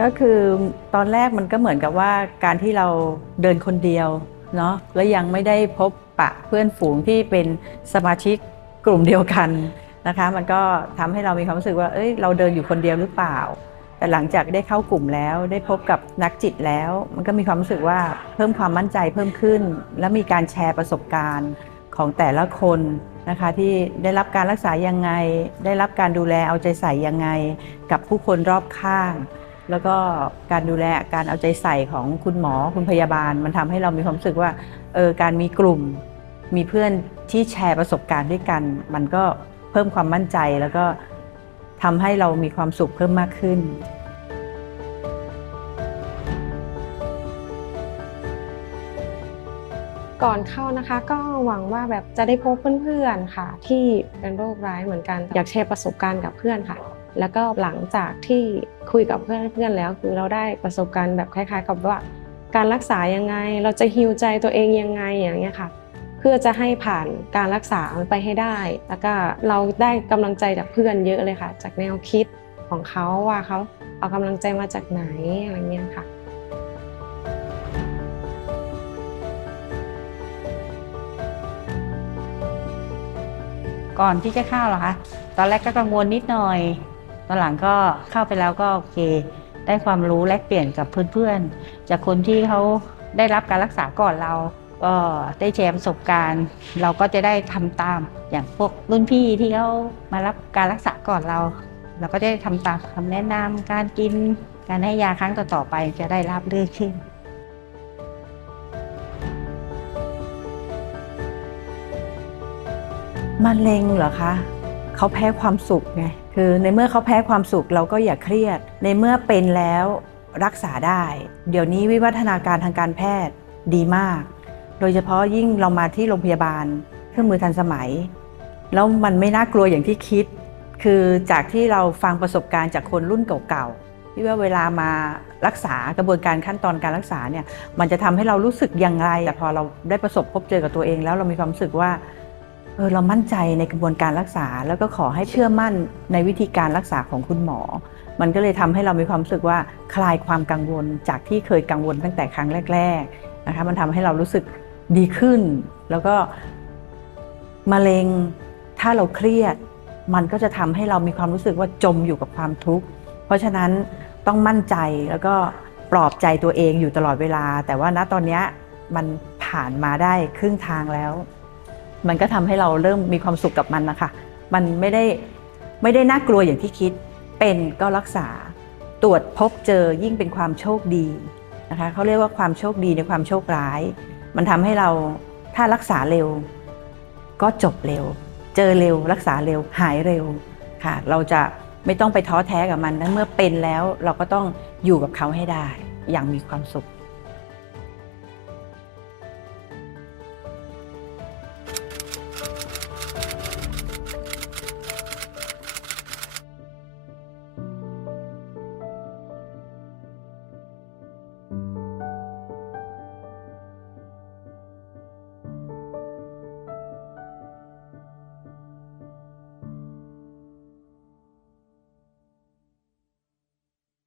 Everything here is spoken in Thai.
ก็คือตอนแรกมันก็เหมือนกับว่าการที่เราเดินคนเดียวเนาะแล้วยังไม่ได้พบปะเพื่อนฝูงที่เป็นสมาชิกกลุ่มเดียวกันนะคะ มันก็ทำให้เรามีความรู้สึกว่า เอ้ย เราเดินอยู่คนเดียวหรือเปล่า แต่หลังจากได้เข้ากลุ่มแล้ว ได้พบกับนักจิตแล้ว มันก็มีความรู้สึกว่าเพิ่มความมั่นใจเพิ่มขึ้น และมีการแชร์ประสบการณ์ของแต่ละคนนะคะที่ได้รับการรักษายังไง ได้รับการดูแลเอาใจใส่ยังไง กับผู้คนรอบข้าง แล้วก็การดูแลการเอาใจใส่ของคุณหมอคุณพยาบาล มันทำให้เรามีความรู้สึกว่าเออการมีกลุ่ม มีเพื่อนที่แชร์ประสบการณ์ด้วยกัน มันก็เพิ่มความมั่นใจแล้วก็ทำให้เรามีความสุขเพิ่มมากขึ้น ก่อนเข้านะคะก็หวังว่าแบบจะได้พบเพื่อนๆค่ะ ที่เป็นโรคร้ายเหมือนกัน อยากแชร์ประสบการณ์กับเพื่อนค่ะ แล้วก็หลังจากที่คุยกับเพื่อนๆแล้วคือเราได้ประสบการณ์แบบคล้าย ๆ กับว่า การรักษายังไง เราจะฮิวใจตัวเองยังไงอย่างเงี้ยค่ะเพื่อจะให้ผ่านการรักษาไปให้ได้ แล้วก็เราได้กำลังใจจากเพื่อนเยอะเลยค่ะ จากแนวคิดของเขาว่าเขาเอากำลังใจมาจากไหนอะไรเงี้ยค่ะก่อนที่จะเข้าเหรอคะ ตอนแรกก็กังวลนิดหน่อย ตอนหลังก็เข้าไปแล้วก็โอเค ได้ความรู้แลกเปลี่ยนกับเพื่อนๆ จากคนที่เขาได้รับการรักษาก่อนเรา ก็ได้แชร์ประสบการณ์ เราก็จะได้ทำตามอย่างพวกรุ่นพี่ที่เขามารับการรักษาก่อนเรา เราก็จะได้ทำตามคำแนะนำการกินการให้ยาครั้งต่อๆไปจะได้ราบเรื่นขึ้นมะเร็งเหรอคะ เขาแพ้ความสุขไง คือในเมื่อเขาแพ้ความสุขเราก็อย่าเครียด ในเมื่อเป็นแล้วรักษาได้ เดี๋ยวนี้วิวัฒนาการทางการแพทย์ดีมาก โดยเฉพาะยิ่งเรามาที่โรงพยาบาล เครื่องมือทันสมัย แล้วมันไม่น่ากลัวอย่างที่คิด คือจากที่เราฟังประสบการณ์จากคนรุ่นเก่าๆที่ว่าเวลามารักษากระบวนการขั้นตอนการรักษาเนี่ยมันจะทำให้เรารู้สึกอย่างไรแต่พอเราได้ประสบพบเจอกับตัวเอง แล้วเรามีความรู้สึกว่า เออเรามั่นใจในกระบวนการรักษา แล้วก็ขอให้เชื่อมั่นในวิธีการรักษาของคุณหมอ มันก็เลยทำให้เรามีความรู้สึกว่าคลายความกังวลจากที่เคยกังวลตั้งแต่ครั้งแรกๆนะคะมันทำให้เรารู้สึกดีขึ้น แล้วก็มะเร็งถ้าเราเครียด มันก็จะทำให้เรามีความรู้สึกว่าจมอยู่กับความทุกข์เพราะฉะนั้นต้องมั่นใจแล้วก็ปลอบใจตัวเองอยู่ตลอดเวลา แต่ว่าณตอนนี้มันผ่านมาได้ครึ่งทางแล้ว มันก็ทำให้เราเริ่มมีความสุขกับมันนะคะ มันไม่ได้ไม่ได้น่ากลัวอย่างที่คิด เป็นก็รักษา ตรวจพบเจอยิ่งเป็นความโชคดีนะคะเขาเรียกว่าความโชคดีในความโชคร้าย มันทำให้เราถ้ารักษาเร็ว ก็จบเร็ว เจอเร็ว รักษาเร็วหายเร็วค่ะ เราจะไม่ต้องไปท้อแท้กับมันนะเมื่อเป็นแล้วเราก็ต้องอยู่กับเขาให้ได้ อย่างมีความสุข